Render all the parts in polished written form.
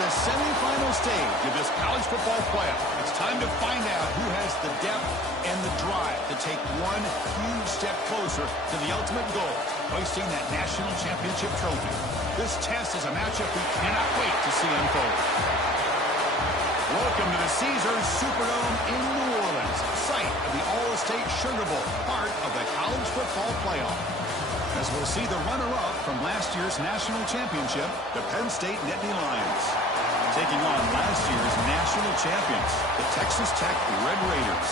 the semifinal stage of this college football playoff. It's time to find out who has the depth and the drive to take one huge step closer to the ultimate goal, hoisting that national championship trophy. This test is a matchup we cannot wait to see unfold. Welcome to the Caesars Superdome in New Orleans, site of the All-State Sugar Bowl, part of the college football playoff. As we'll see the runner-up from last year's national championship, the Penn State Nittany Lions, taking on last year's national champions, the Texas Tech Red Raiders.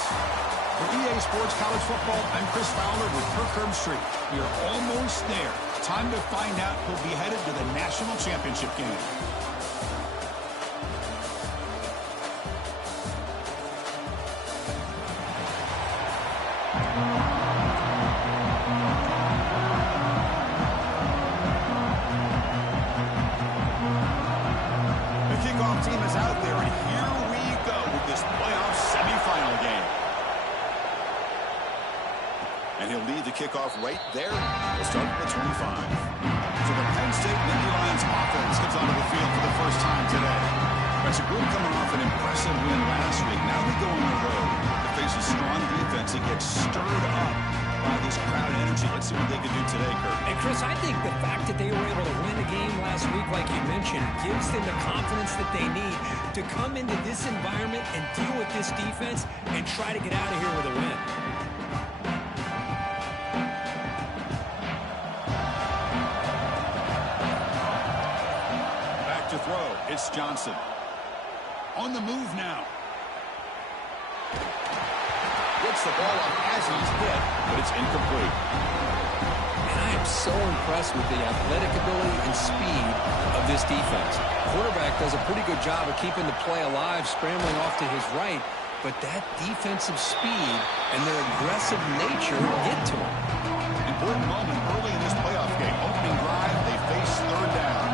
For EA Sports College Football, I'm Chris Fowler with Kirk Herbstreit. We are almost there. Time to find out who'll be headed to the national championship game. Team is out there, and here we go with this playoff semifinal game. And he'll lead the kickoff right there. We'll start at the 25. So the Penn State Nittany Lions offense comes onto the field for the first time today. That's a group coming off an impressive win last week. Now they go on the road to face a strong defense that gets stirred up by this crowd energy. Let's see what they can do today, Kurt. And Chris, I think the fact that they were able to win the game last week, like you mentioned, gives them the confidence that they need to come into this environment and deal with this defense and try to get out of here with a win. Back to throw. It's Johnson. On the move now. Gets the ball up as he's hit, but it's incomplete. And I am so impressed with the athletic ability and speed of this defense. Quarterback does a pretty good job of keeping the play alive, scrambling off to his right, but that defensive speed and their aggressive nature get to him. Important moment early in this playoff game. Opening drive, they face third down.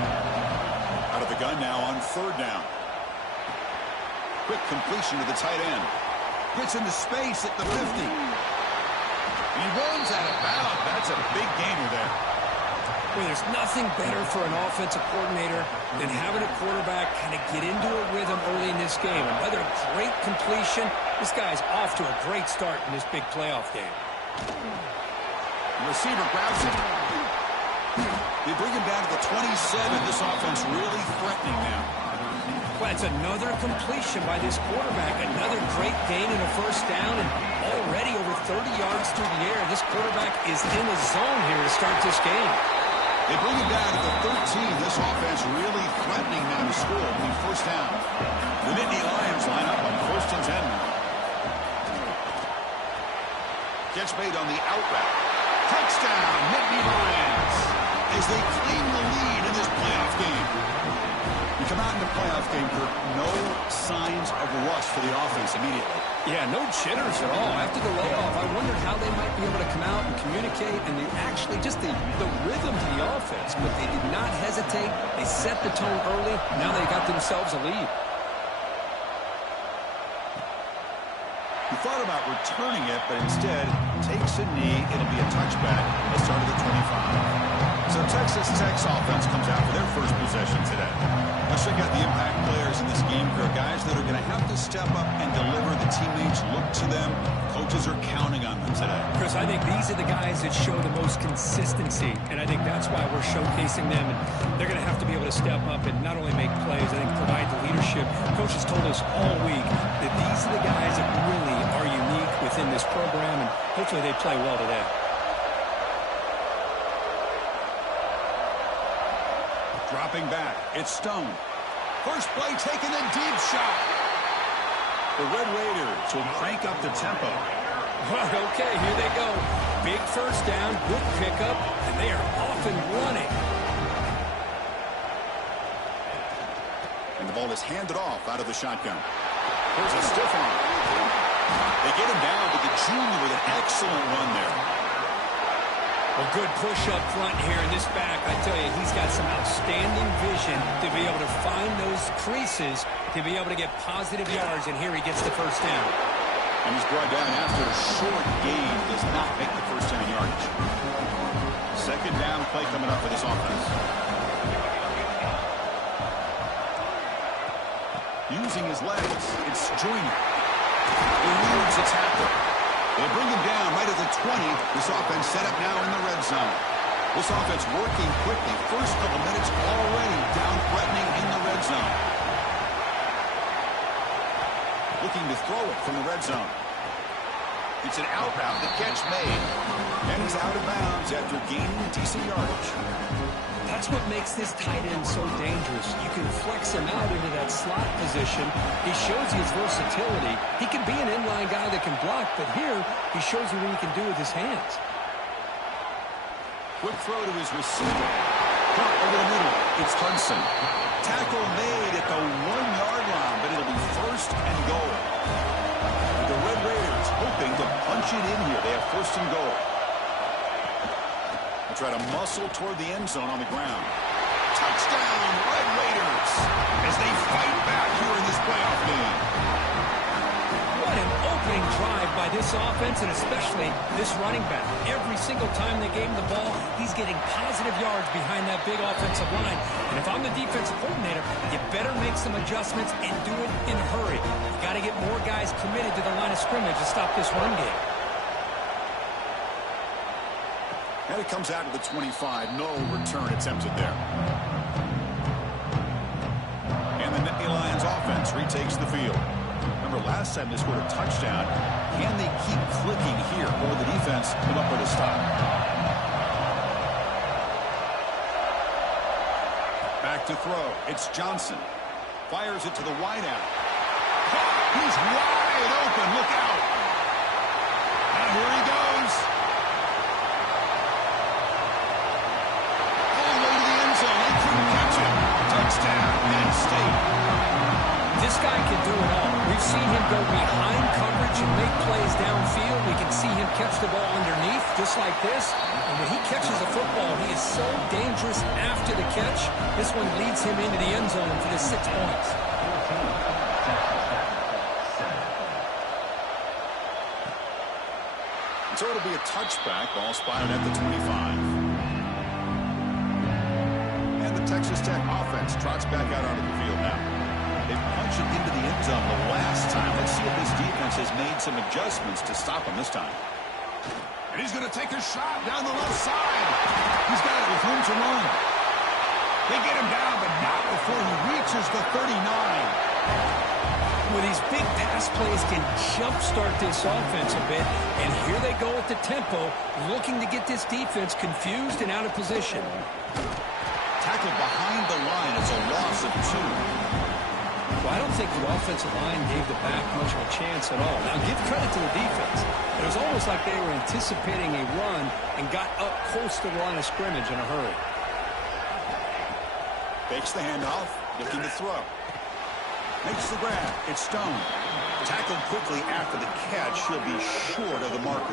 Out of the gun now on third down. Quick completion to the tight end. Gets into space at the 50. He runs out of bounds. That's a big gainer there. Well, there's nothing better for an offensive coordinator than having a quarterback kind of get into a rhythm early in this game. Another great completion. This guy's off to a great start in this big playoff game. The receiver grabs it. They bring him down to the 27. This offense really threatening now. Well, it's another completion by this quarterback. Another great gain in a first down, and already over 30 yards through the air. This quarterback is in the zone here to start this game. They bring him down to the 13. This offense really threatening now to score on the first down. The Nittany Lions line up on 1st and 10 now. Gets made on the out route. Touchdown, Nittany Lions, as they claim the lead in this playoff game. You come out in the playoff game, Kirk, no signs of rust for the offense immediately. Yeah, no jitters at all. After the layoff, I wondered how they might be able to come out and communicate, and actually just the rhythm to the offense. But they did not hesitate. They set the tone early. Now they got themselves a lead. He thought about returning it, but instead takes a knee. It'll be a touchback. Let's start at the 25. So Texas Tech's offense comes out for their first possession today. Let's check out the impact players in this game. There are guys that are going to have to step up and deliver. The teammates look to them. Coaches are counting on them today. Chris, I think these are the guys that show the most consistency, and I think that's why we're showcasing them. And they're going to have to be able to step up and not only make plays, I think provide the leadership. Coaches told us all week that these are the guys that really are unique within this program, and hopefully they play well today. Dropping back, it's Stone. First play taken, a deep shot. The Red Raiders will crank up the tempo. Well, okay, here they go. Big first down, good pickup, and they are off and running. And the ball is handed off out of the shotgun. Here's a stiff arm. They get him down, but the junior with an excellent run there. Well, good push up front here in this back. I tell you, he's got some outstanding vision to be able to find those creases, to be able to get positive yards, and here he gets the first down. And he's brought down after a short gain. Does not make the first down yardage. Second down play coming up for this offense. using his legs. It's Joyner. Eludes a tackle. They bring him down right at the 20. This offense set up now in the red zone. This offense working quickly. First couple minutes already down threatening in the red zone. Looking to throw it from the red zone. It's an out route. The catch made. And he's out of bounds after gaining decent yardage. That's what makes this tight end so dangerous. You can flex him out into that slot position. He shows you his versatility. He can be an inline guy that can block, but here he shows you what he can do with his hands. Quick throw to his receiver. Caught over the middle. It's Hudson. Tackle made at the 1-yard line, but it'll be first and goal. The Red Raiders hoping to punch it in here. They have first and goal. They try to muscle toward the end zone on the ground. Touchdown, Red Raiders, as they fight back here in this playoff game. What an opening drive by this offense, and especially this running back. Every single time they gave him the ball, he's getting positive yards behind that big offensive line. And if I'm the defensive coordinator, you better make some adjustments and do it in a hurry. You got to get more guys committed to the line of scrimmage to stop this run game. And it comes out to the 25. No return attempted there. And the Nittany Lions offense retakes the field. Remember, last time they scored a touchdown. Can they keep clicking here, or will the defense come up with a stop? Back to throw. It's Johnson. Fires it to the wideout. He's wide open. Look out. And here he goes. All the way to the end zone. They couldn't catch him. Touchdown, Penn State. This guy can do it all. We've seen him go behind coverage and make plays downfield. We can see him catch the ball underneath, just like this. And when he catches a football, he is so dangerous after the catch. This one leads him into the end zone for the 6 points. So it'll be a touchback. Ball spotted at the 25. And the Texas Tech offense trots back out onto the field now. They punched it into the end zone the last time. Let's see if this defense has made some adjustments to stop him this time. And he's going to take a shot down the left side. He's got it with room to run. They get him down, but not before he reaches the 39. Well, these big pass plays can jumpstart this offense a bit. And here they go at the tempo, looking to get this defense confused and out of position. Tackled behind the line. It's a loss of 2. Well, I don't think the offensive line gave the back much of a chance at all. Now, give credit to the defense. It was almost like they were anticipating a run and got up close to the line of scrimmage in a hurry. Fakes the handoff, looking to throw. Makes the grab. It's Stone. Tackled quickly after the catch. He'll be short of the marker.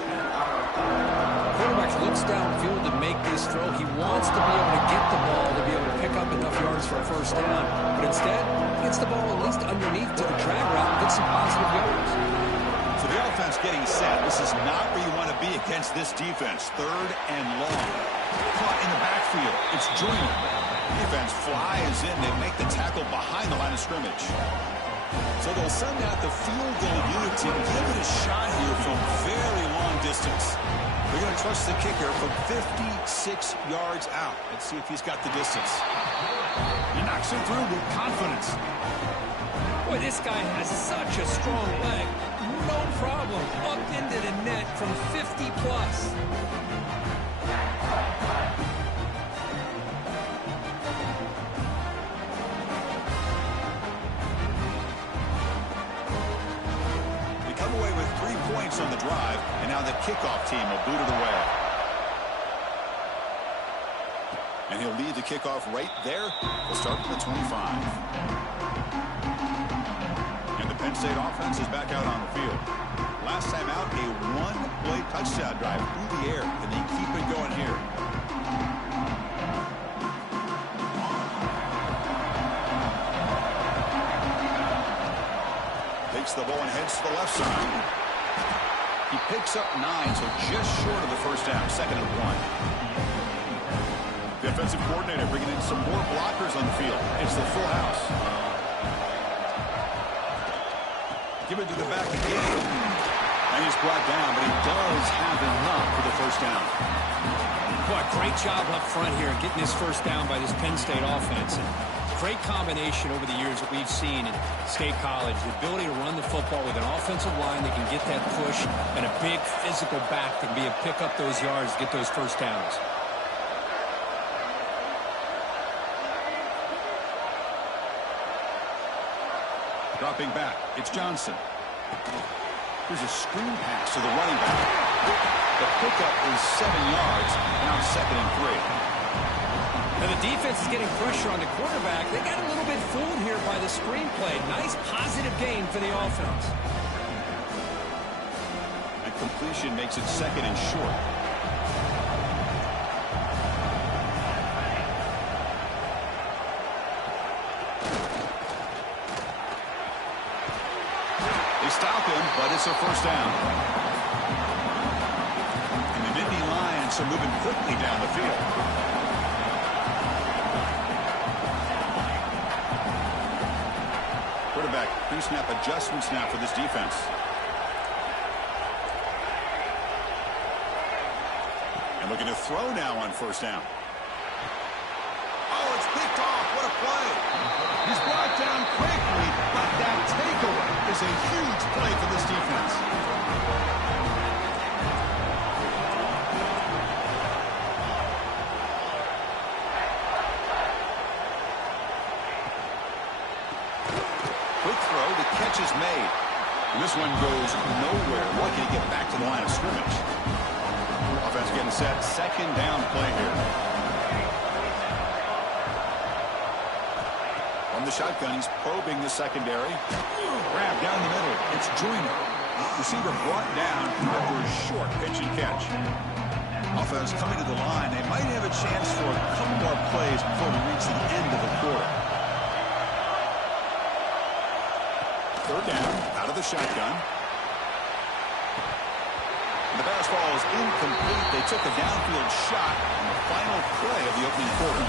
Quarterback looks downfield to make this throw. He wants to be able to get the ball to be able to pick up enough yards for a first down. But instead, he gets the ball at least underneath to the drag route and gets some positive yards. So the offense getting set. This is not where you want to be against this defense. 3rd and long. Caught in the backfield. It's Joyner. Defense flies in. They make the tackle behind the line of scrimmage. So they'll send out the field goal unit to give it a shot here from very long distance. They're going to trust the kicker from 56 yards out. Let's see if he's got the distance. He knocks it through with confidence. Boy, this guy has such a strong leg. No problem. Up into the net from 50 plus. Away with 3 points on the drive, and now the kickoff team will boot it away. And he'll lead the kickoff right there. We'll start from the 25. And the Penn State offense is back out on the field. Last time out, a 1-play touchdown drive through the air. Can they keep it going here? Takes the ball and heads to the left side. He picks up 9, so just short of the first down. 2nd and 1. The offensive coordinator bringing in some more blockers on the field. It's the full house. Give it to the back again. And he's brought down, but he does have enough for the first down. Boy, great job up front here getting this first down by this Penn State offense. And great combination over the years that we've seen in State College. The ability to run the football with an offensive line that can get that push and a big physical back that can be able to pick up those yards, get those first downs. Dropping back, it's Johnson. Here's a screen pass to the running back. The pickup is 7 yards, now 2nd and 3. Now the defense is getting pressure on the quarterback. They got a little bit fooled here by the screenplay. Nice positive gain for the offense. And completion makes it 2nd and short. They stop him, but it's a first down. And the Nittany Lions are moving quickly down the field. Quarterback pre-snap adjustments now for this defense. And looking to throw now on first down. Oh, it's picked off. What a play. He's brought down quickly, but that takeaway is a huge play for this defense. Quick throw, the catch is made. And this one goes nowhere. Lucky to get back to the line of scrimmage. Offense getting set. 2nd down play here. From the shotgun, he's probing the secondary. Grab down the middle. It's Joyner. Receiver brought down after a short pitch and catch. Offense coming to the line. They might have a chance for a couple more plays before we reach the end of the quarter. 3rd down, out of the shotgun. The fastball is incomplete. They took a downfield shot on the final play of the opening quarter.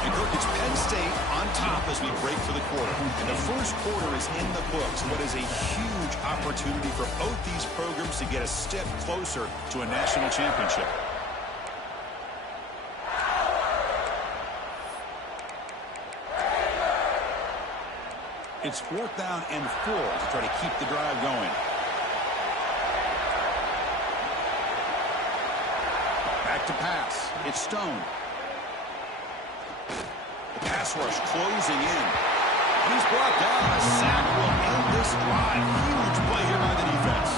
And Kirk, it's Penn State on top as we break for the quarter. And the first quarter is in the books. What is a huge opportunity for both these programs to get a step closer to a national championship. It's 4th down and 4 to try to keep the drive going. Back to pass. It's Stone. The pass rush closing in. And he's brought down. A sack will end this drive. Huge play here by the defense.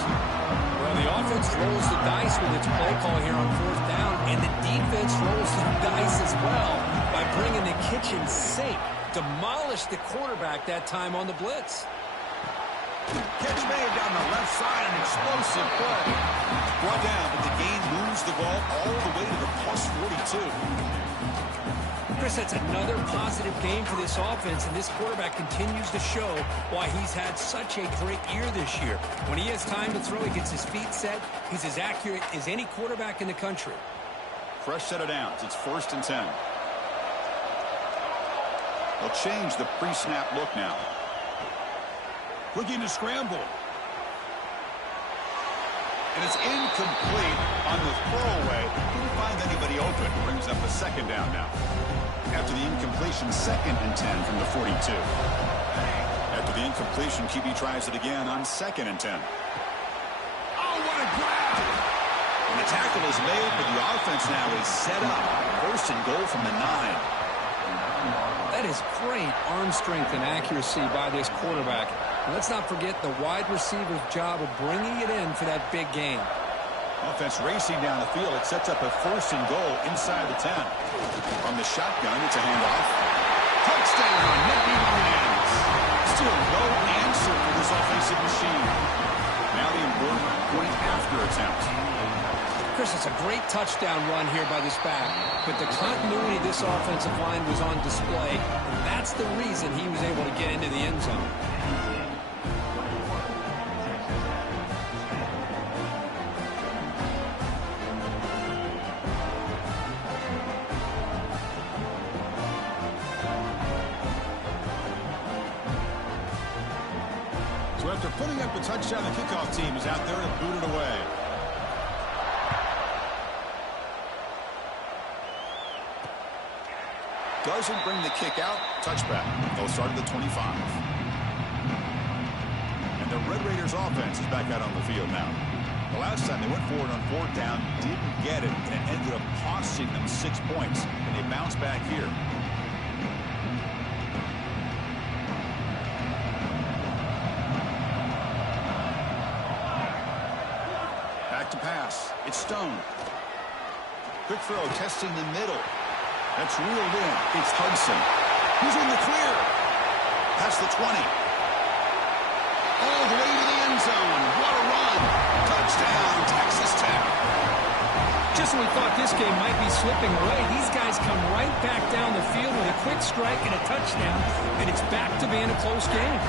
Well, the offense rolls the dice with its play call here on 4th down, and the defense rolls the dice as well by bringing the kitchen sink. Demolished the quarterback that time on the blitz. Catch made down the left side, an explosive play. Brought down, but the gain moves the ball all the way to the plus 42. Chris, that's another positive game for this offense, and this quarterback continues to show why he's had such a great year this year. When he has time to throw, he gets his feet set. He's as accurate as any quarterback in the country. Fresh set of downs. It's 1st and 10. They'll change the pre-snap look now. Looking to scramble. And it's incomplete on the throwaway. Couldn't find anybody open. Brings up a 2nd down now. After the incompletion, 2nd and 10 from the 42. After the incompletion, QB tries it again on 2nd and 10. Oh, what a grab! And the tackle is made, but the offense now is set up. 1st and goal from the 9. That is great arm strength and accuracy by this quarterback. And let's not forget the wide receiver's job of bringing it in for that big gain. Offense racing down the field. It sets up a 1st and goal inside the 10. From the shotgun, it's a handoff. Touchdown, Nittany Lions. Still no answer for this offensive machine. Now the important point after attempt. Chris, it's a great touchdown run here by this back, but the continuity of this offensive line was on display, and that's the reason he was able to get into the end zone. After putting up a touchdown, the kickoff team is out there to boot it away. Doesn't bring the kick out. Touchback. They'll start at the 25. And the Red Raiders offense is back out on the field now. The last time they went forward on fourth down, didn't get it, and it ended up costing them 6 points. And they bounce back here. Back to pass. It's Stone. Quick throw, testing the middle. That's reeled in. It's Hudson. He's in the clear. Past the 20. All the way to the end zone. What a run. Touchdown, Texas Tech. Just when we thought this game might be slipping away, these guys come right back down the field with a quick strike and a touchdown, and it's back to being a close game.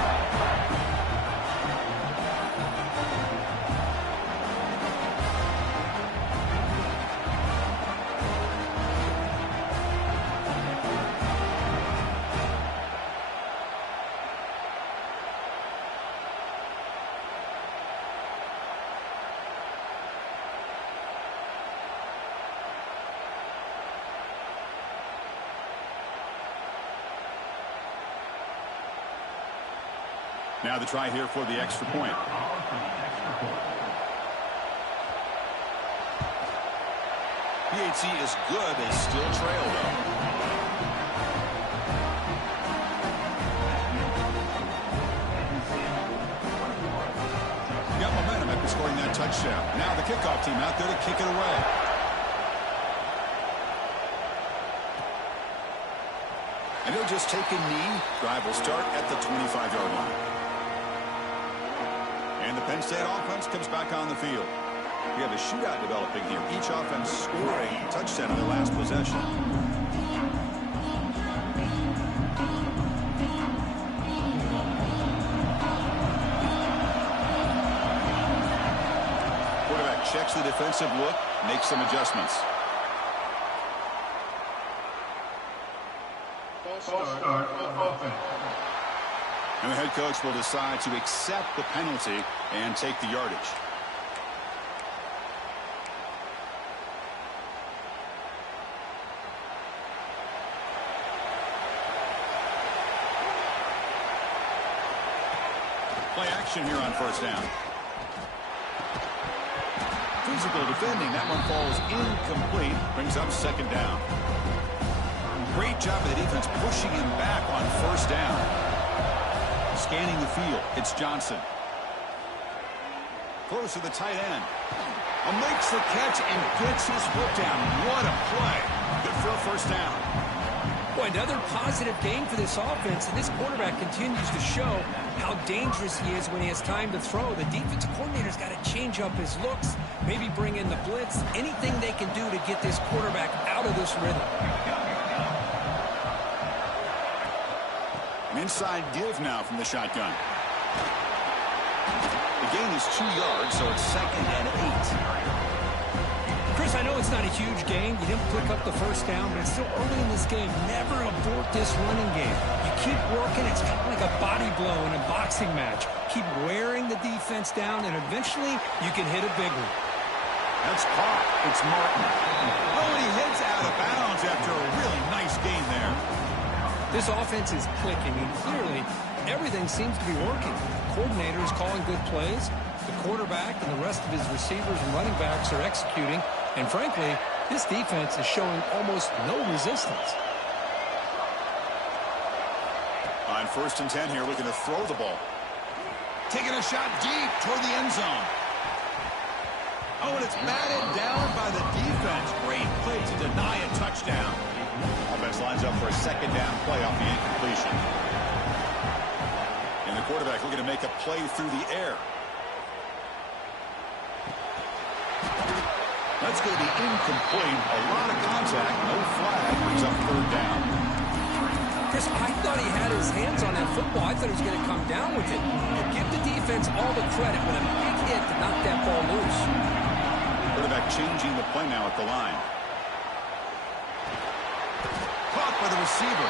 Now the try here for the extra point. PAT is good. They still trail, though. Got momentum after scoring that touchdown. Now the kickoff team out there to kick it away. And he'll just take a knee. Drive will start at the 25-yard line. And the Penn State offense comes back on the field. We have a shootout developing here. Each offense scoring a touchdown on their last possession. Quarterback checks the defensive look, makes some adjustments. Start offense. And the head coach will decide to accept the penalty and take the yardage. Play action here on first down. Physical defending. That one falls incomplete. Brings up second down. Great job of the defense pushing him back on first down. Scanning the field. It's Johnson. Close to the tight end. Makes the catch and gets his foot down. What a play. Good for a first down. Boy, another positive game for this offense, and this quarterback continues to show how dangerous he is when he has time to throw. The defensive coordinator's got to change up his looks, maybe bring in the blitz, anything they can do to get this quarterback out of this rhythm. An inside give now from the shotgun. The gain is 2 yards, so it's 2nd and 8. Chris, I know it's not a huge game. You didn't pick up the first down, but it's still early in this game. Never abort this running game. You keep working. It's kind of like a body blow in a boxing match. Keep wearing the defense down, and eventually you can hit a big one. That's caught. It's Martin. Oh, and he heads out of bounds after a really nice gain there. This offense is clicking, and clearly everything seems to be working. The coordinator is calling good plays. The quarterback and the rest of his receivers and running backs are executing. And frankly, this defense is showing almost no resistance. On 1st and 10 here, looking to throw the ball. Taking a shot deep toward the end zone. Oh, and it's batted down by the defense. Great play to deny a touchdown. Offense lines up for a 2nd down play off the incompletion. And the quarterback looking to make a play through the air. That's going to be incomplete. A lot of contact. No flag. Brings up 3rd down. Chris, I thought he had his hands on that football. I thought he was going to come down with it. You give the defense all the credit with a big hit to knock that ball loose. Quarterback changing the play now at the line. Caught by the receiver.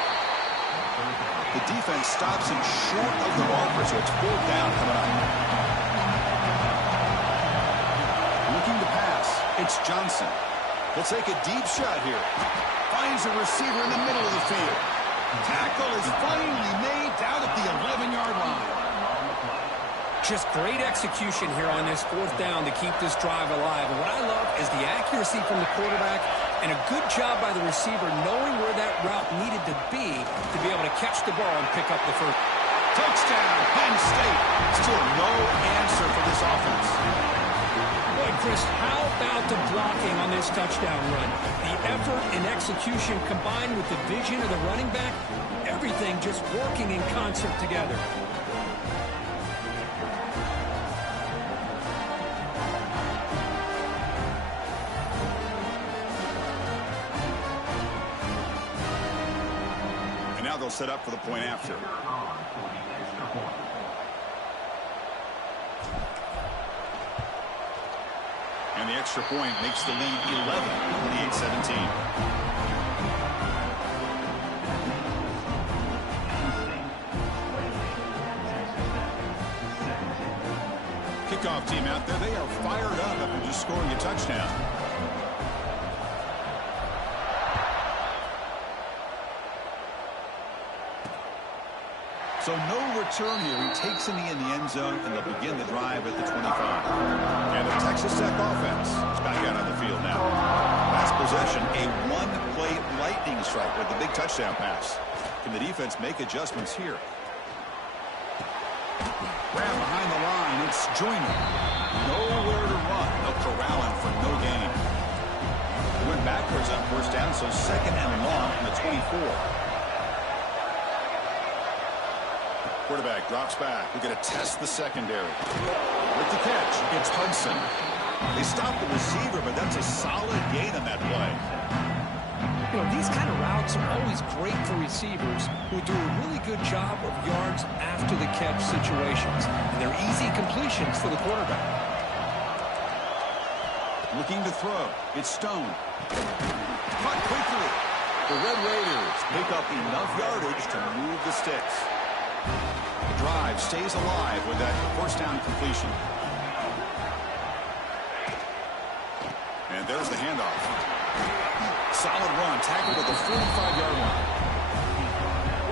The defense stops him short of the marker, so it's 4th down coming up. Looking to pass. It's Johnson. He'll take a deep shot here. Finds a receiver in the middle of the field. Tackle is finally made down at the 11-yard line. Just great execution here on this 4th down to keep this drive alive. And what I love is the accuracy from the quarterback and a good job by the receiver knowing where that route needed to be able to catch the ball and pick up the first. Touchdown, Penn State. Still no answer for this offense. Boy, Chris, how about the blocking on this touchdown run? The effort and execution combined with the vision of the running back, everything just working in concert together. And now they'll set up for the point after. And the extra point makes the lead 11, 28-17. Kickoff team out there, they are fired up after just scoring a touchdown. So no return here. He takes in the end zone, and they'll begin the drive at the 25. And the Texas Tech offense is back out on the field now. Last possession, a one-play lightning strike with the big touchdown pass. Can the defense make adjustments here? Grab behind the line. It's Joyner. Nowhere to run. They'll corral him for no gain. They went backwards on 1st down, so 2nd and long from the 24. Quarterback drops back. We're going to test the secondary. With the catch, it's Hudson. They stopped the receiver, but that's a solid gain on that play. You know, these kind of routes are always great for receivers who do a really good job of yards after the catch situations. And they're easy completions for the quarterback. Looking to throw. It's Stone. Caught quickly. The Red Raiders pick up enough yardage to move the sticks. The drive stays alive with that 1st down completion. And there's the handoff. Solid run, tackled at the 45-yard line.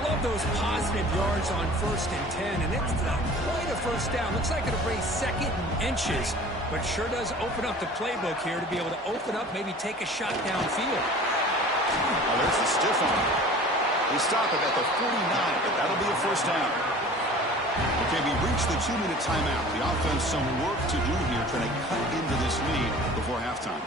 Love those positive yards on 1st and 10, and it's not quite a 1st down. Looks like it'll bring 2nd and inches, but sure does open up the playbook here to be able to open up, maybe take a shot downfield. Oh, there's the stiff arm. They stop it at the 49, but that'll be a 1st down. Okay, we reached the 2-minute timeout. The offense some work to do here trying to cut into this lead before halftime.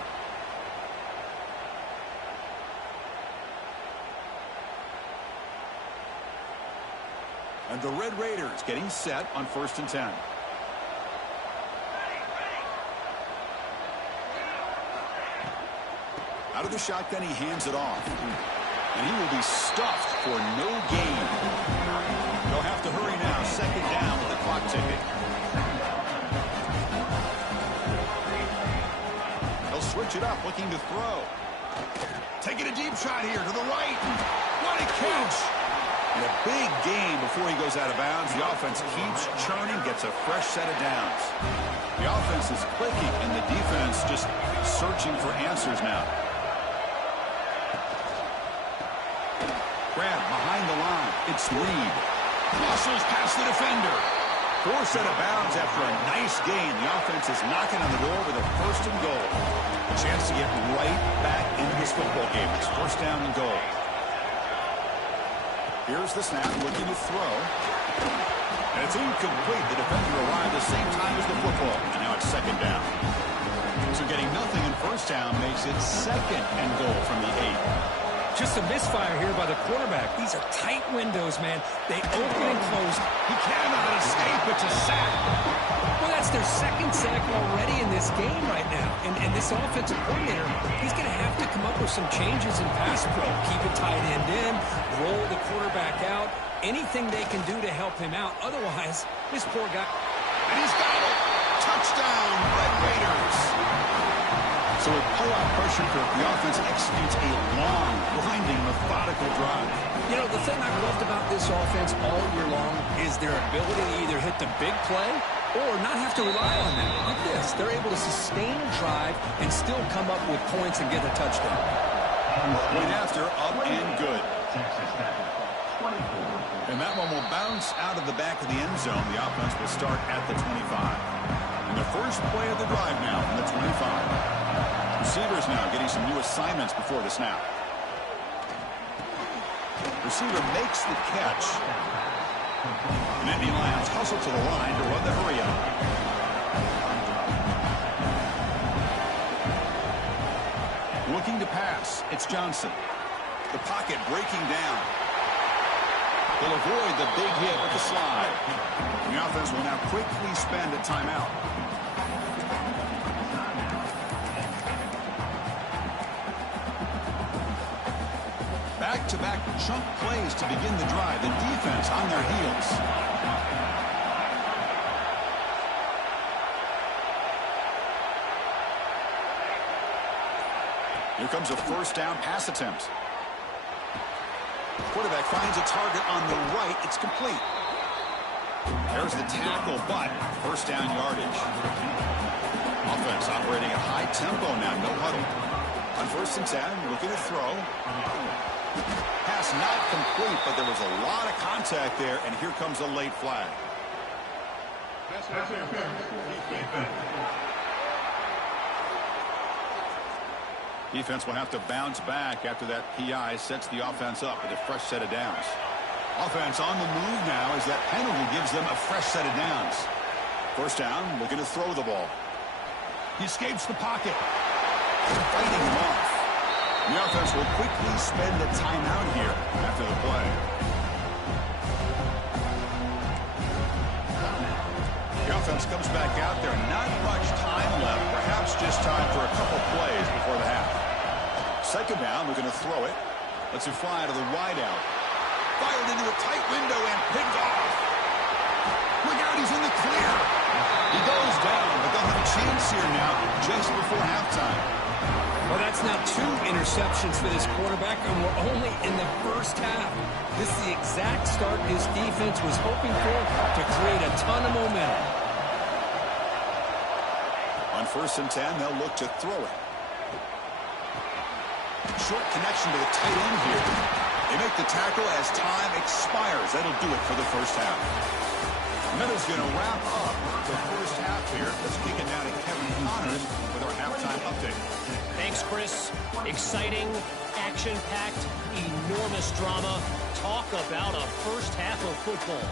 And the Red Raiders getting set on 1st and 10. Out of the shotgun, he hands it off. And he will be stuffed for no gain. They'll have to hurry now. 2nd down with the clock ticking. They'll switch it up, looking to throw. Taking a deep shot here to the right. What a catch! And a big gain before he goes out of bounds. The offense keeps churning, gets a fresh set of downs. The offense is clicking, and the defense just searching for answers now. Grab behind the line. It's Reed. Muscles past the defender. 4 set of bounds after a nice gain. The offense is knocking on the door with a 1st and goal. A chance to get right back into this football game. It's 1st down and goal. Here's the snap, looking to throw. And it's incomplete. The defender arrived the same time as the football. And now it's 2nd down. So getting nothing in 1st down makes it 2nd and goal from the 8. Just a misfire here by the quarterback. These are tight windows, man. They open and close. He cannot escape. It's a sack. Well, that's their 2nd sack already in this game right now. And this offensive coordinator, he's going to have to come up with some changes in pass pro. Keep a tight end in, roll the quarterback out, anything they can do to help him out. Otherwise, this poor guy. And he's got it. Touchdown, Red Raiders. So with pull-out pressure curve, the offense executes a long, grinding, methodical drive. You know, the thing I've loved about this offense all year long is their ability to either hit the big play or not have to rely on that. Like this, they're able to sustain a drive and still come up with points and get a touchdown. Point after, up and good. And that one will bounce out of the back of the end zone. The offense will start at the 25. And the first play of the drive now from the 25. Receivers now getting some new assignments before the snap. Receiver makes the catch. And Indy Lions hustle to the line to run the hurry up. Looking to pass. It's Johnson. The pocket breaking down. They'll avoid the big hit with the slide. The offense will now quickly spend a timeout. Back-to-back chunk plays to begin the drive. The defense on their heels. Here comes a first down pass attempt. Quarterback finds a target on the right. It's complete. There's the tackle, but first down yardage. Offense operating at high tempo now. No huddle. On 1st and 10, looking to throw. Pass not complete, but there was a lot of contact there, and here comes a late flag. Defense will have to bounce back after that PI sets the offense up with a fresh set of downs. Offense on the move now as that penalty gives them a fresh set of downs. First down, looking to throw the ball. He escapes the pocket. Fighting him off. The offense will quickly spend a timeout here after the play. The offense comes back out there. Not much time left. Perhaps just time for a couple plays before the half. Second down, we're going to throw it. Lets it fly to the wide out. Fired into a tight window and picked off. Look out, he's in the clear. He goes down, but they'll have a chance here now just before halftime. Well, that's now 2 interceptions for this quarterback, and we're only in the first half. This is the exact start this defense was hoping for to create a ton of momentum. On 1st and 10, they'll look to throw it. Short connection to the tight end here. They make the tackle as time expires. That'll do it for the first half. Meadow's going to wrap up the first half here. Let's kick it down to Kevin Connors with our halftime update. Thanks, Chris. Exciting, action-packed, enormous drama. Talk about a first half of football.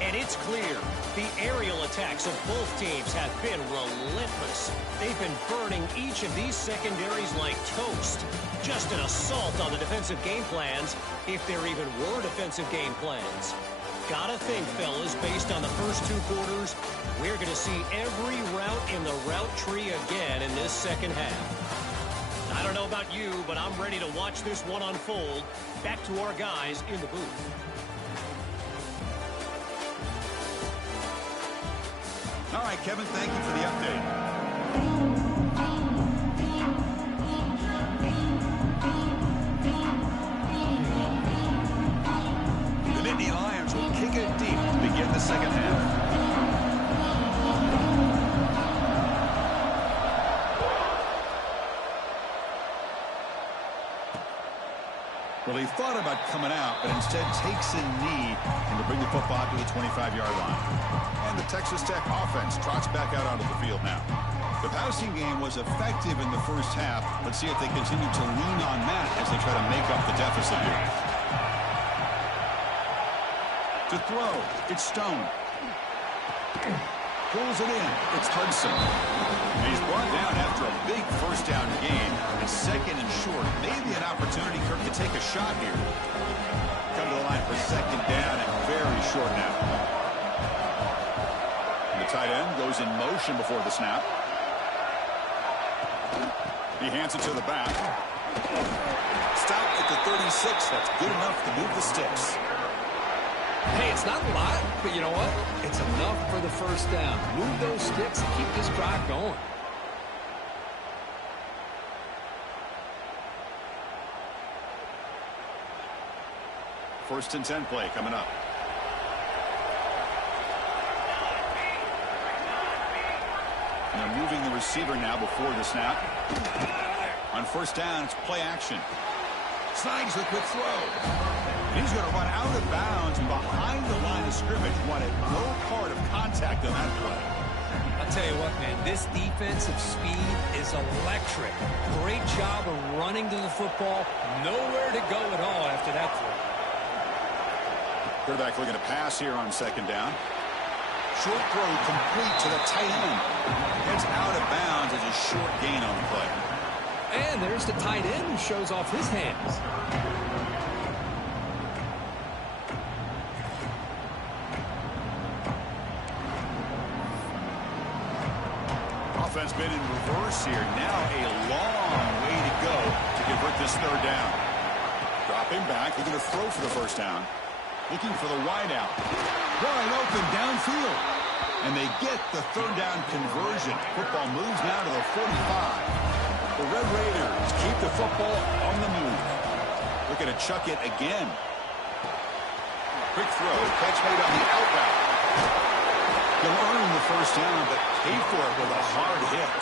And it's clear the aerial attacks of both teams have been relentless. They've been burning each of these secondaries like toast. Just an assault on the defensive game plans, if there even were defensive game plans. Gotta think, fellas, based on the first 2 quarters, we're going to see every route in the route tree again in this second half. I don't know about you, but I'm ready to watch this one unfold. Back to our guys in the booth. All right, Kevin, thank you for the update. The Indy Lions will kick it deep to begin the second half. Well, he thought about coming out, but instead takes a knee and to bring the football to the 25-yard line. And the Texas Tech offense trots back out onto the field now. The passing game was effective in the first half. Let's see if they continue to lean on that as they try to make up the deficit here. To throw, it's Stone. Pulls it in, it's Hudson. And he's brought down after a big first down gain. It's second and short. Maybe an opportunity, Kirk, to take a shot here. Come to the line for second down and very short now. And the tight end goes in motion before the snap. He hands it to the back. Stop at the 36. That's good enough to move the sticks. Hey, it's not a lot, but you know what? It's enough for the first down. Move those sticks and keep this drive going. First and 10 play coming up. And they're moving the receiver now before the snap. On first down, it's play action. Snags the quick throw. And he's going to run out of bounds behind the line of scrimmage. Wanted no part of contact on that play. I'll tell you what, man, this defensive speed is electric. Great job of running to the football. Nowhere to go at all after that throw. Quarterback looking to pass here on second down. Short throw complete to the tight end. It's out of bounds as a short gain on the play. And there's the tight end who shows off his hands. Offense been in reverse here. Now a long way to go to convert this third down. Dropping back, looking to throw for the first down. Looking for the wideout. Wide open downfield. And they get the third down conversion. Football moves now to the 45. The Red Raiders keep the football on the move. Looking to chuck it again. Quick throw. Catch made on the outbound. They'll earn the first down, but pay for it with a hard hit.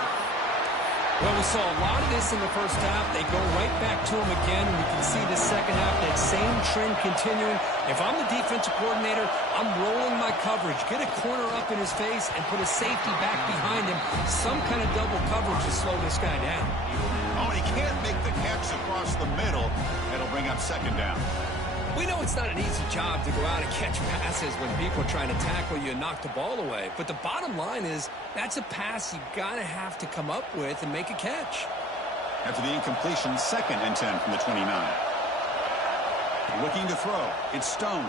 Well, we saw a lot of this in the first half. They go right back to him again, and we can see the second half, that same trend continuing. If I'm the defensive coordinator, I'm rolling my coverage. Get a corner up in his face and put a safety back behind him. Some kind of double coverage to slow this guy down. Oh, and he can't make the catch across the middle. That'll bring up second down. We know it's not an easy job to go out and catch passes when people are trying to tackle you and knock the ball away. But the bottom line is that's a pass you got to have to come up with and make a catch. After the incompletion, second and 10 from the 29. Looking to throw. It's Stone.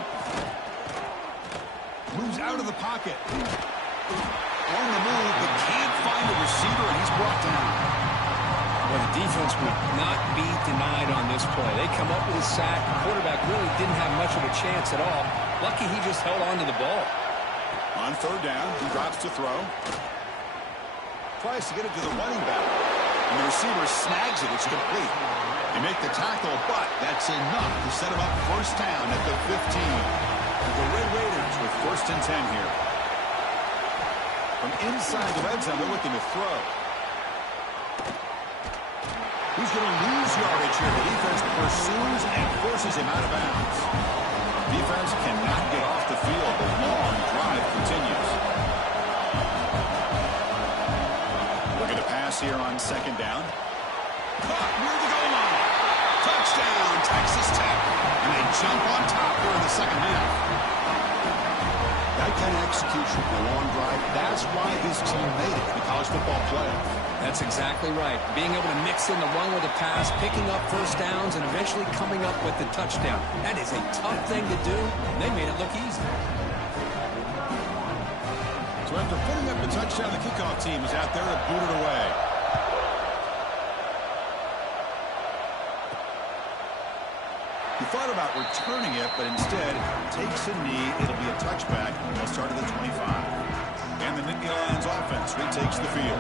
Moves out of the pocket. On the move, but can't find a receiver, and he's brought down. Well, the defense would not be denied on this play. They come up with a sack. The quarterback really didn't have much of a chance at all. Lucky he just held on to the ball. On third down, he drops to throw. Tries to get it to the running back. And the receiver snags it. It's complete. They make the tackle, but that's enough to set him up first down at the 15. The Red Raiders with first and 10 here. From inside the red zone, they're looking to throw. He's going to lose yardage here. The defense pursues and forces him out of bounds. Defense cannot get off the field. The long drive continues. Looking to pass here on second down. Caught near the goal line. Touchdown, Texas Tech. And they jump on top here in the second half. That kind of execution for a long drive, that's why this team made it to the college football playoff. That's exactly right. Being able to mix in the run with the pass, picking up first downs, and eventually coming up with the touchdown. That is a tough thing to do, and they made it look easy. So after putting up the touchdown, the kickoff team is out there to boot it away. He thought about returning it, but instead takes a knee. It'll be a touchback. They'll start at the 25. And the Nittany Lions offense retakes the field.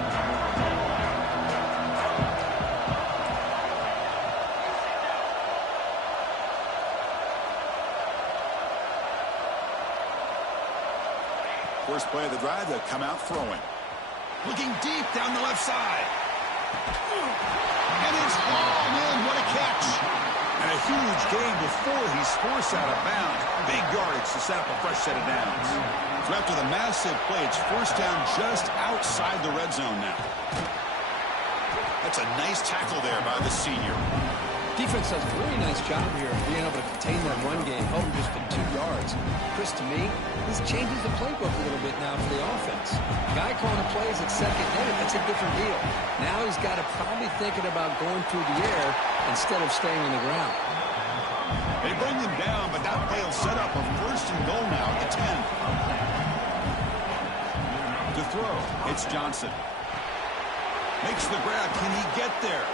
First play of the drive, they'll come out throwing. Looking deep down the left side. And it's hauled in. What a catch. And a huge gain before he's forced out of bounds. Big yardage to set up a fresh set of downs. So after the massive play, it's first down just outside the red zone now. That's a nice tackle there by the senior. Defense does a really nice job here of being able to contain that run game, held just for 2 yards. Chris, to me, this changes the playbook a little bit now for the offense. The guy calling the plays at second unit, that's a different deal. Now he's got to probably thinking about going through the air instead of staying on the ground. They bring him down, but that play will set up a first and goal now at the 10. To throw, it's Johnson. Makes the grab. Can he get there?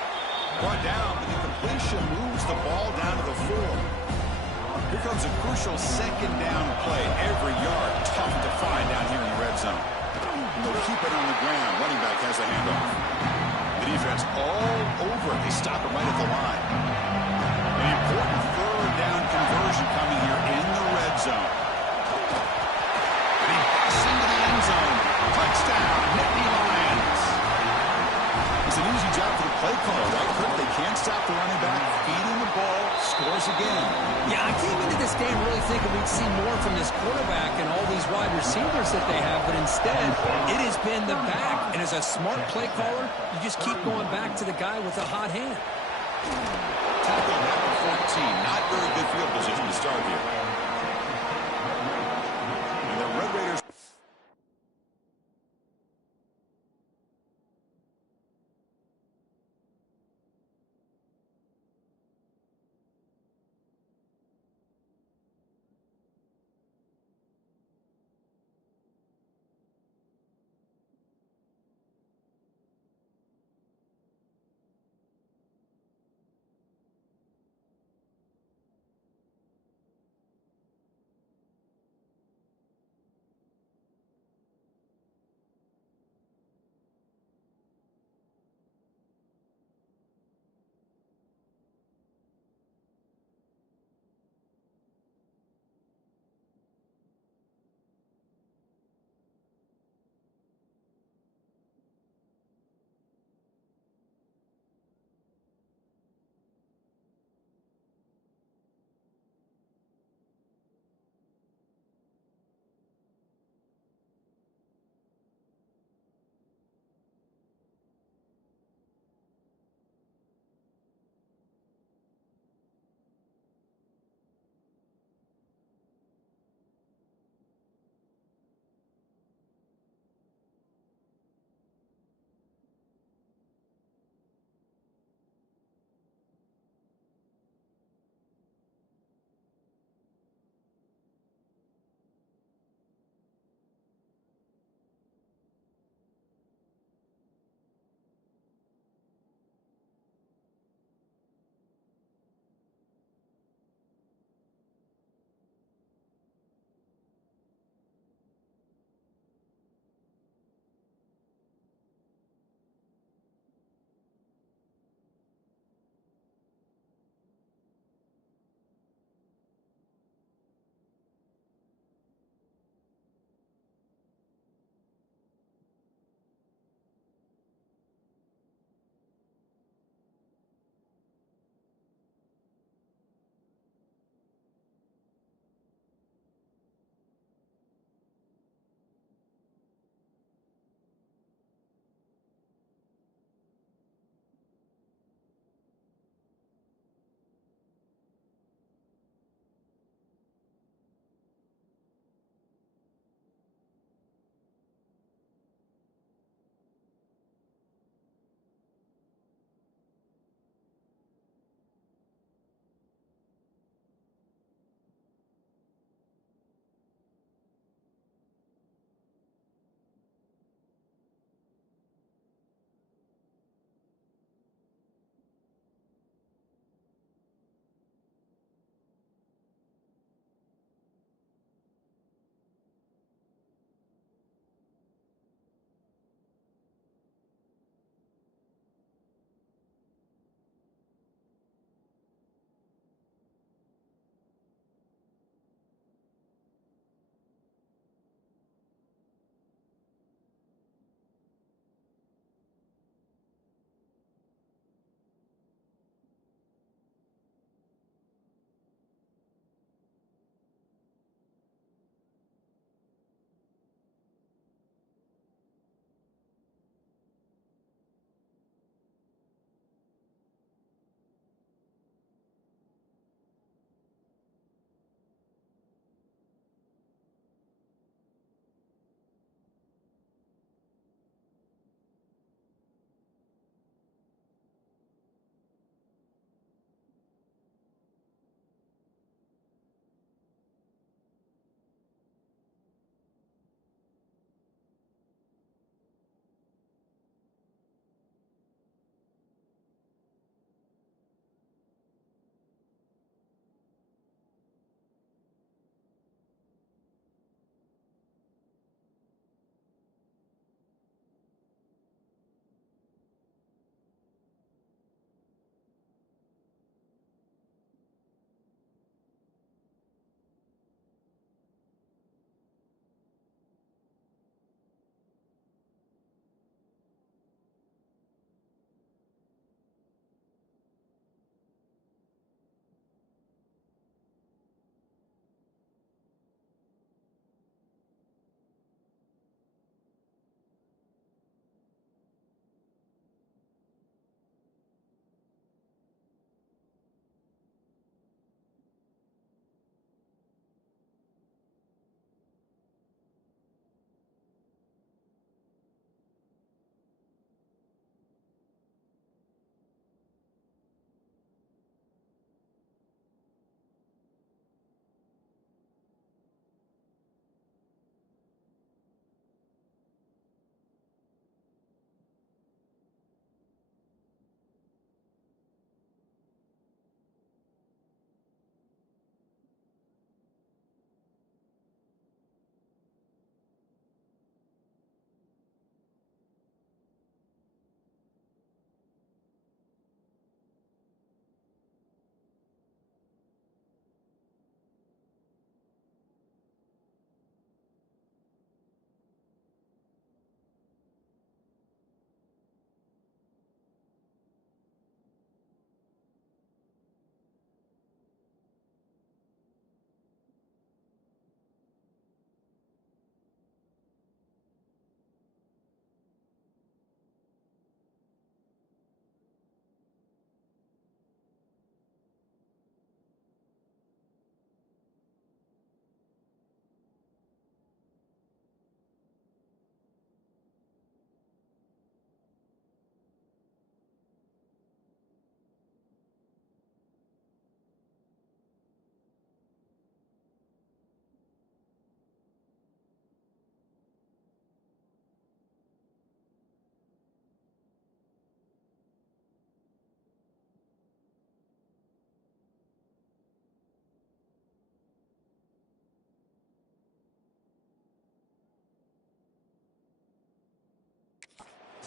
Brought down, but the completion moves the ball down to the 4. Here comes a crucial second down play. Every yard tough to find down here in the red zone. They'll keep it on the ground. Running back has the handoff. The defense all over it. They stop it right at the line. An important third down conversion coming here scores again. Yeah, I came into this game really thinking we'd see more from this quarterback and all these wide receivers that they have, but instead, it has been the back. And as a smart play caller, you just keep going back to the guy with a hot hand. Tackled at the 14. Not very good field position to start here. And the Red Raiders.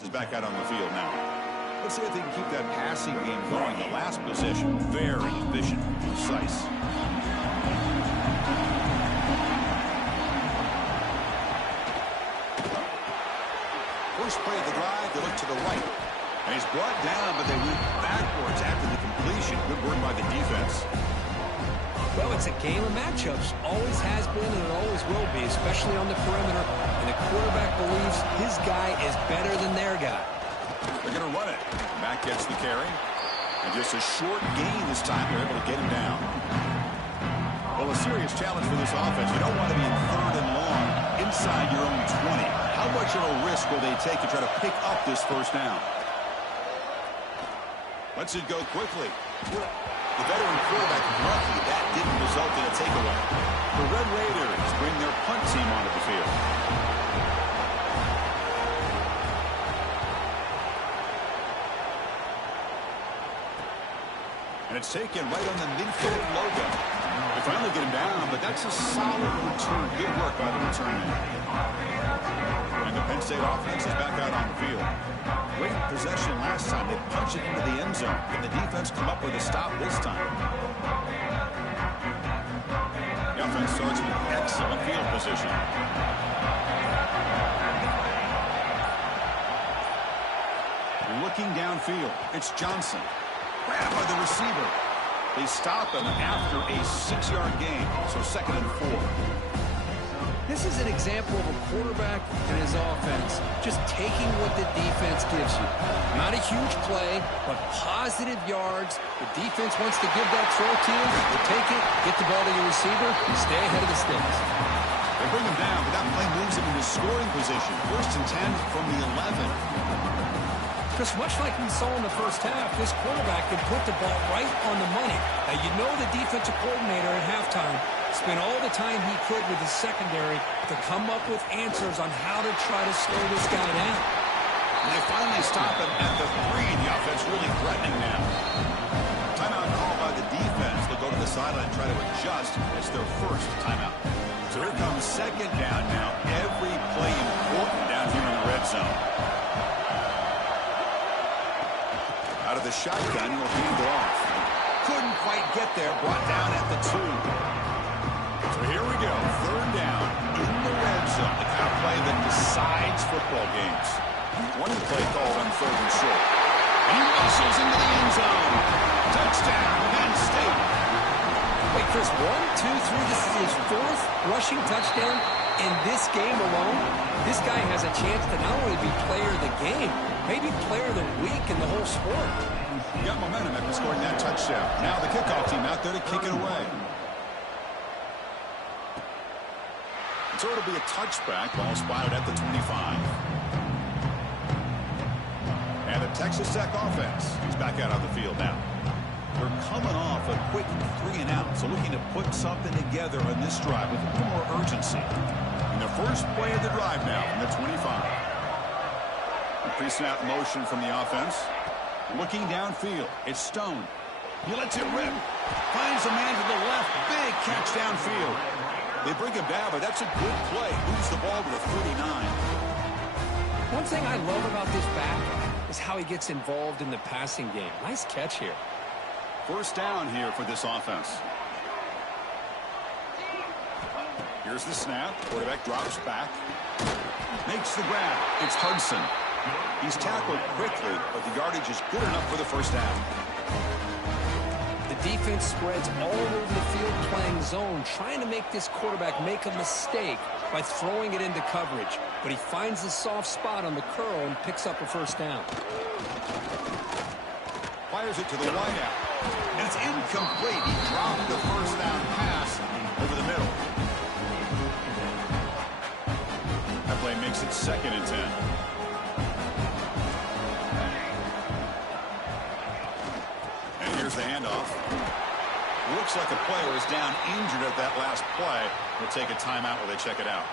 Is back out on the field now. Let's see if they can keep that passing game going. The last possession, very efficient, precise. First play of the drive, they look to the right. And he's brought down, but they went backwards after the completion. Good work by the defense. Well, it's a game of matchups. Always has been and it always will be, especially on the perimeter. And the quarterback believes his guy is better than their guy. They're going to run it. Mack gets the carry. And just a short gain this time. They're able to get him down. Well, a serious challenge for this offense. You don't want to be in 3rd and long inside your own 20. How much of a risk will they take to try to pick up this first down? Lets it go quickly. The veteran quarterback lucky that didn't result in a takeaway. The Red Raiders bring their punt team onto the field. And it's taken right on the midfield logo. They finally get him down, but that's a solid return. Good work by the return man. And the Penn State offense is back out on the field. Great possession last time. They punch it into the end zone. Can the defense come up with a stop this time? The offense starts with excellent field position. Looking downfield, it's Johnson. Grabbed by the receiver. They stop him after a 6-yard gain, so 2nd and 4. This is an example of a quarterback and his offense just taking what the defense gives you. Not a huge play, but positive yards. The defense wants to give that throw to you. You take it, get the ball to your receiver, stay ahead of the sticks. They bring him down, but that play moves him into scoring position. 1st and 10 from the 11. Because much like we saw in the first half, this quarterback can put the ball right on the money. Now, you know the defensive coordinator at halftime spent all the time he could with his secondary to come up with answers on how to try to slow this guy down. And they finally stop him at the 3. The offense really threatening now. Timeout call by the defense. They'll go to the sideline and try to adjust. It's their first timeout. So here comes 2nd down now. Every play important down here in the red zone. Out of the shotgun, he'll hand it off. Couldn't quite get there. Brought down at the 2. So here we go. 3rd down in the red zone. The kind of play that decides football games. One play called on 3rd and short. And he muscles into the end zone. Touchdown, Penn State. Wait, Chris, 1, 2, 3. This is his 4th rushing touchdown in this game alone. This guy has a chance to not only be player of the game, maybe player of the week in the whole sport. He got momentum after scoring that touchdown. Now the kickoff team out there to kick it away. So it'll be a touchback. Ball spotted at the 25. And the Texas Tech offense is back out on the field now. They're coming off a quick 3 and out, so looking to put something together on this drive with a little more urgency. And the first play of the drive now from the 25. Pre-snap motion from the offense. Looking downfield, it's Stone. He lets it rip. Finds a man to the left. Big catch downfield. They bring him down, but that's a good play. Moves the ball to the 39. One thing I love about this back is how he gets involved in the passing game. Nice catch here. 1st down here for this offense. Here's the snap. Quarterback drops back. Makes the grab. It's Hudson. He's tackled quickly, but the yardage is good enough for the 1st down. The defense spreads all over the field playing zone, trying to make this quarterback make a mistake by throwing it into coverage. But he finds the soft spot on the curl and picks up a 1st down. Fires it to the wideout. And it's incomplete. He dropped the 1st down pass over the middle. That play makes it 2nd and 10. And here's the handoff. Looks like a player is down injured at that last play. We'll take a timeout while they check it out.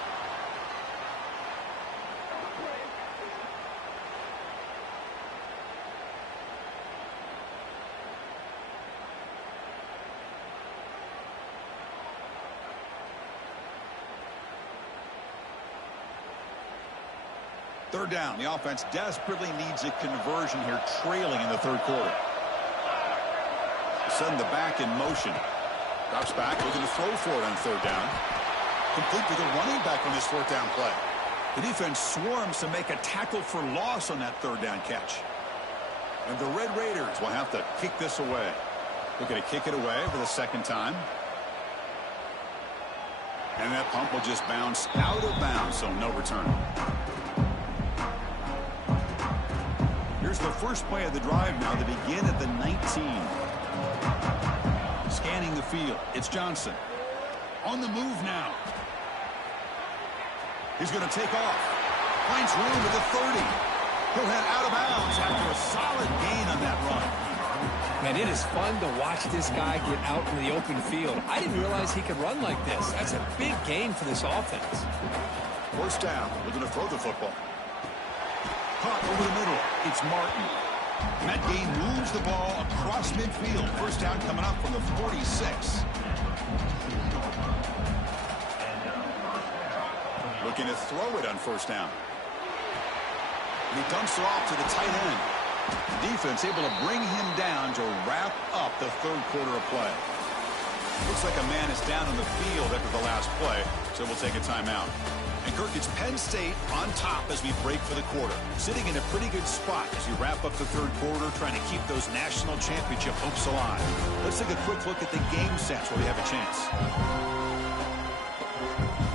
Third down. The offense desperately needs a conversion here, trailing in the third quarter. Send the back in motion. Drops back, looking to throw for it on third down. Complete to the running back on this fourth down play. The defense swarms to make a tackle for loss on that third down catch. And the Red Raiders will have to kick this away. Looking to kick it away for the second time. And that pump will just bounce out of bounds, so no return. Here's the first play of the drive now to begin at the 19. Scanning the field. It's Johnson. On the move now. He's going to take off. Finds room at the 30. He'll head out of bounds after a solid gain on that run. Man, it is fun to watch this guy get out in the open field. I didn't realize he could run like this. That's a big gain for this offense. First down. Looking to throw the football. Caught over the middle. It's Martin. And that gain moves the ball across midfield. First down coming up from the 46. Looking to throw it on first down. And he dumps it off to the tight end. Defense able to bring him down to wrap up the third quarter of play. Looks like a man is down on the field after the last play, so we'll take a timeout. And Kirk, it's Penn State on top as we break for the quarter. Sitting in a pretty good spot as we wrap up the third quarter, trying to keep those national championship hopes alive. Let's take a quick look at the game sense where we have a chance.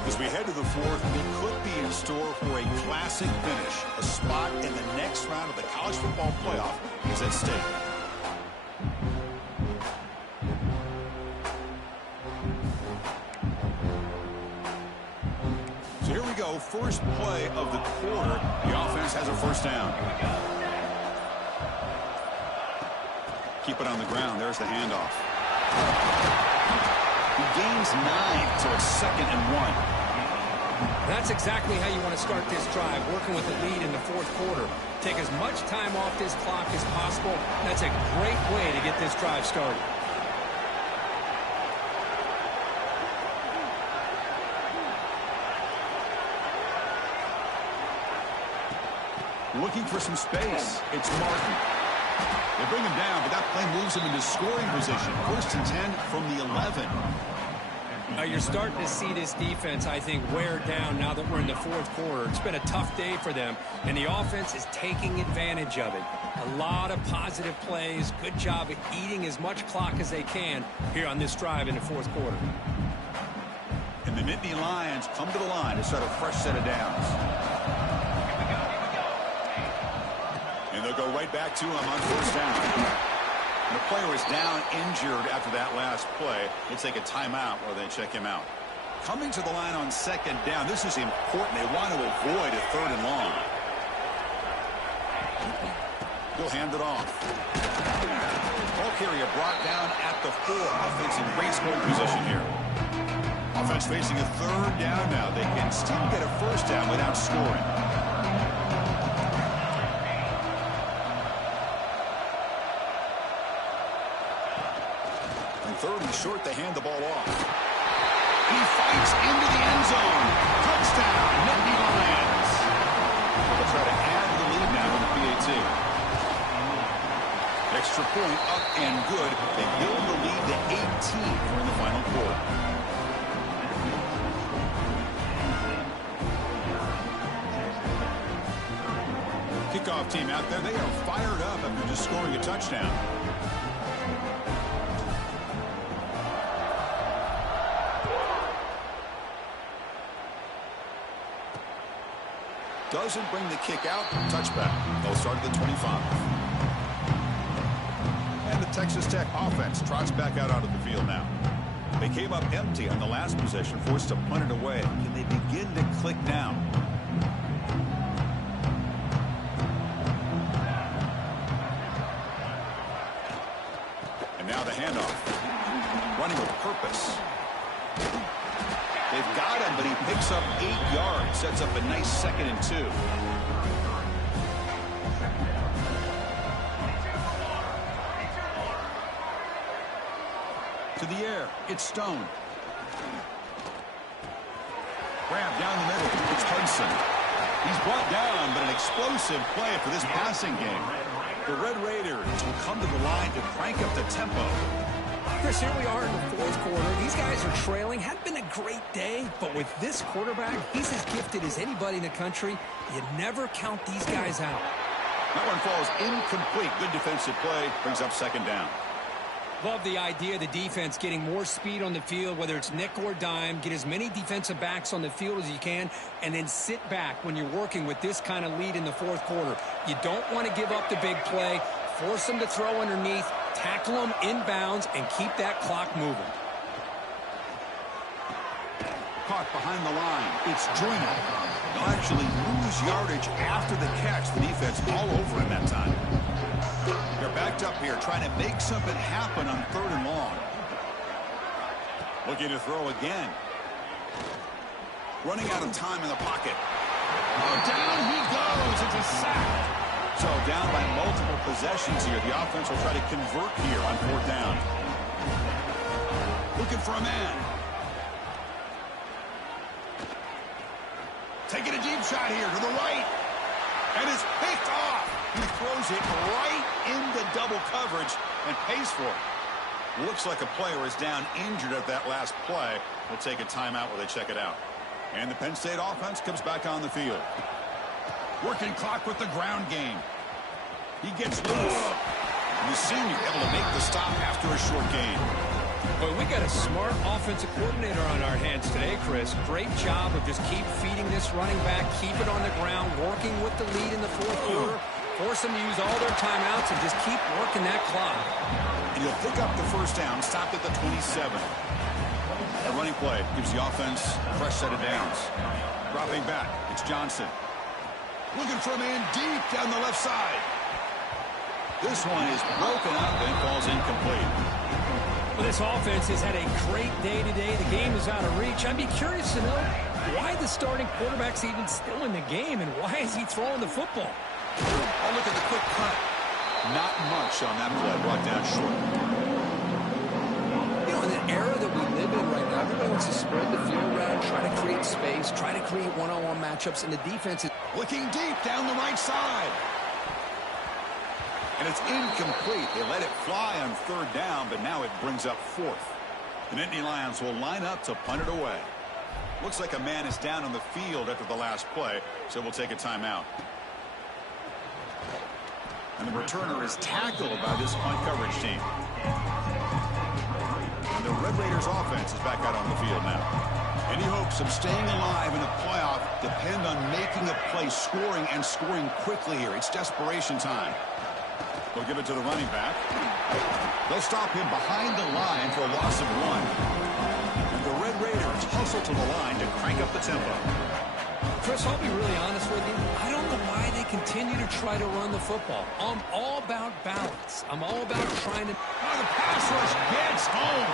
As we head to the fourth, we could be in store for a classic finish. A spot in the next round of the college football playoff is at stake. So here we go. First play of the quarter. The offense has a first down. Keep it on the ground. There's the handoff. He gains 9, so it's 2nd and 1. That's exactly how you want to start this drive, working with the lead in the fourth quarter. Take as much time off this clock as possible. That's a great way to get this drive started. Looking for some space. It's Martin. They bring him down, but that play moves him into scoring position. 1st and 10 from the 11. You're starting to see this defense, I think, wear down now that we're in the fourth quarter. It's been a tough day for them, and the offense is taking advantage of it. A lot of positive plays. Good job of eating as much clock as they can here on this drive in the fourth quarter. And the Nittany Lions come to the line to start a fresh set of downs. And they'll go right back to him on first down. The player is down injured after that last play. We'll take a timeout while they check him out. Coming to the line on 2nd down. This is important. They want to avoid a 3rd and long. He'll hand it off. Ball carrier brought down at the 4. Offense in great scoring position here. Offense facing a 3rd down now. They can still get a first down without scoring. Third and short, they hand the ball off. He fights into the end zone. Touchdown, Nittany Lions. They'll try to add the lead now in the PAT. Extra point up and good. They build the lead to 18 here in the final quarter. Kickoff team out there. They are fired up after just scoring a touchdown. Doesn't bring the kick out. Touchback. They'll start at the 25. And the Texas Tech offense trots back out onto the field now. They came up empty on the last possession, forced to punt it away. Can they begin to click now? And now the handoff. Running with purpose. They've got him, but he picks up 8 yards. Sets up a nice 2nd and 2. To the air. It's Stone. Grab down the middle. It's Hudson. He's brought down, but an explosive play for this passing game. The Red Raiders will come to the line to crank up the tempo. Chris, here we are in the fourth quarter. These guys are trailing. Hadn't been a great day, but with this quarterback, he's as gifted as anybody in the country. You never count these guys out. That one falls incomplete. Good defensive play. Brings up second down. Love the idea of the defense getting more speed on the field, whether it's nickel or dime. Get as many defensive backs on the field as you can, and then sit back when you're working with this kind of lead in the fourth quarter. You don't want to give up the big play. Force them to throw underneath, tackle them inbounds, and keep that clock moving. Caught behind the line. It's Joyner. They'll actually lose yardage after the catch. The defense all over him that time. They're backed up here trying to make something happen on 3rd and long. Looking to throw again. Running out of time in the pocket. Oh, down he goes. It's a sack. So down by multiple possessions here. The offense will try to convert here on 4th down. Looking for a man. Taking a deep shot here to the right. And it's picked off. He throws it right into double coverage and pays for it. Looks like a player is down injured at that last play. We'll take a timeout while they check it out. And the Penn State offense comes back on the field. Working clock with the ground game. He gets loose. And the senior able to make the stop after a short gain. Boy, we got a smart offensive coordinator on our hands today, Chris. Great job of just keep feeding this running back, keep it on the ground, working with the lead in the fourth quarter, force them to use all their timeouts, and just keep working that clock. And he'll pick up the first down, stopped at the 27. A running play gives the offense a fresh set of downs. Dropping back, it's Johnson. Looking for a man deep down the left side. This one is broken up and falls incomplete. Well, this offense has had a great day today. The game is out of reach. I'd be curious to know why the starting quarterback's even still in the game and why is he throwing the football? Oh, look at the quick cut. Not much on that play, brought down short. You know, in the era that we live in right now, everybody wants to spread the field around, try to create space, try to create one-on-one matchups, and the defense is looking deep down the right side. And it's incomplete. They let it fly on 3rd down, but now it brings up 4th. The Nittany Lions will line up to punt it away. Looks like a man is down on the field after the last play, so we'll take a timeout. And the returner is tackled by this punt coverage team. And the Red Raiders offense is back out on the field now. Any hopes of staying alive in a playoff depend on making a play, scoring, and scoring quickly here. It's desperation time. They'll give it to the running back. They'll stop him behind the line for a loss of 1. And the Red Raiders hustle to the line to crank up the tempo. Chris, I'll be really honest with you. I don't know why they continue to try to run the football. I'm all about balance. I'm all about trying to... Oh, the pass rush gets home.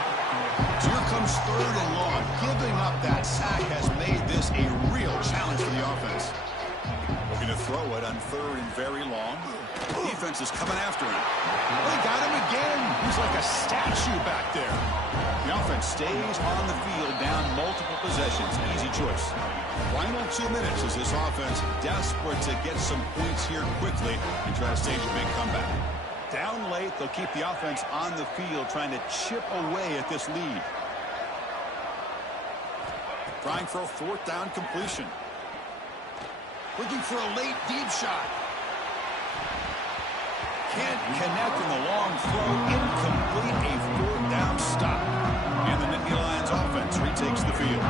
So here comes 3rd and long. Giving up that sack has made this a real challenge for the offense. Looking to throw it on 3rd and very long. Defense is coming after him. Oh, they got him again. He's like a statue back there. The offense stays on the field down multiple possessions. Easy choice. Final 2 minutes as this offense desperate to get some points here quickly and try to stage a big comeback. Down late, they'll keep the offense on the field trying to chip away at this lead. Trying for a 4th down completion. Looking for a late deep shot. Can't connect in the long throw. Incomplete, a 4th down stop. And the Nittany Lions offense retakes the field.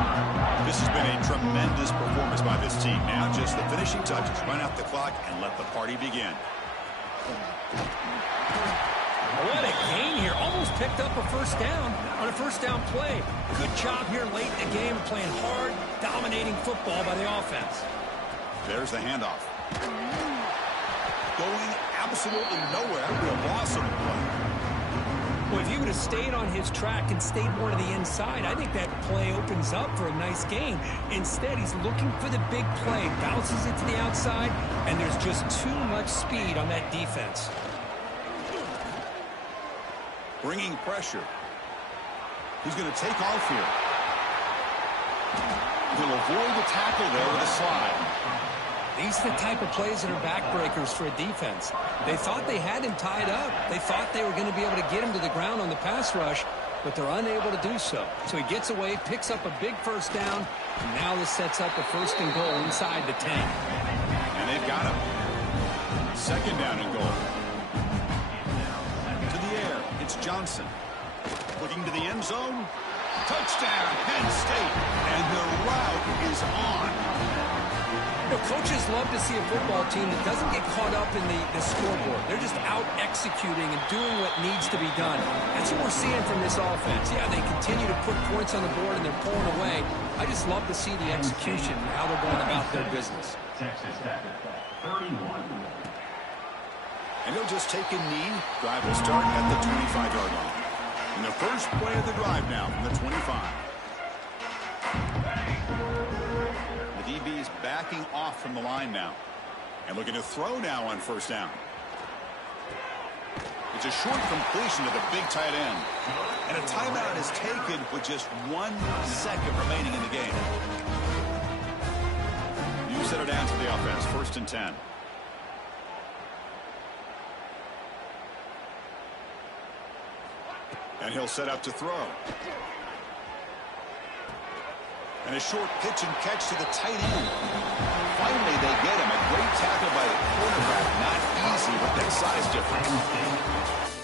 This has been a tremendous performance by this team. Now just the finishing touches. Run out the clock and let the party begin. What a gain here. Almost picked up a first down on a first down play. Good job here late in the game, playing hard, dominating football by the offense. There's the handoff. Going absolutely nowhere. Real loss on the play. Well, if he would have stayed on his track and stayed more to the inside, I think that play opens up for a nice gain. Instead, he's looking for the big play, bounces it to the outside, and there's just too much speed on that defense. Bringing pressure. He's going to take off here. He'll avoid the tackle there with a slide. These are the type of plays that are backbreakers for a defense. They thought they had him tied up. They thought they were going to be able to get him to the ground on the pass rush, but they're unable to do so. So he gets away, picks up a big first down, and now this sets up a 1st and goal inside the 10. And they've got him. 2nd down and goal. To the air, it's Johnson. Looking to the end zone. Touchdown, Penn State. And the route is on. You know, coaches love to see a football team that doesn't get caught up in the scoreboard. They're just out executing and doing what needs to be done. That's what we're seeing from this offense. Yeah, they continue to put points on the board and they're pulling away. I just love to see the execution and how they're going about their business. Texas Tech, 31. And he'll just take a knee. Drive will start at the 25-yard line. And the first play of the drive now from the 25. The DB is backing off from the line now. And looking to throw now on 1st down. It's a short completion to the big tight end. And a timeout is taken with just 1 second remaining in the game. You set it down to the offense. 1st and 10. And he'll set up to throw. And a short pitch and catch to the tight end. Finally, they get him. A great tackle by the quarterback. Not easy with that size difference.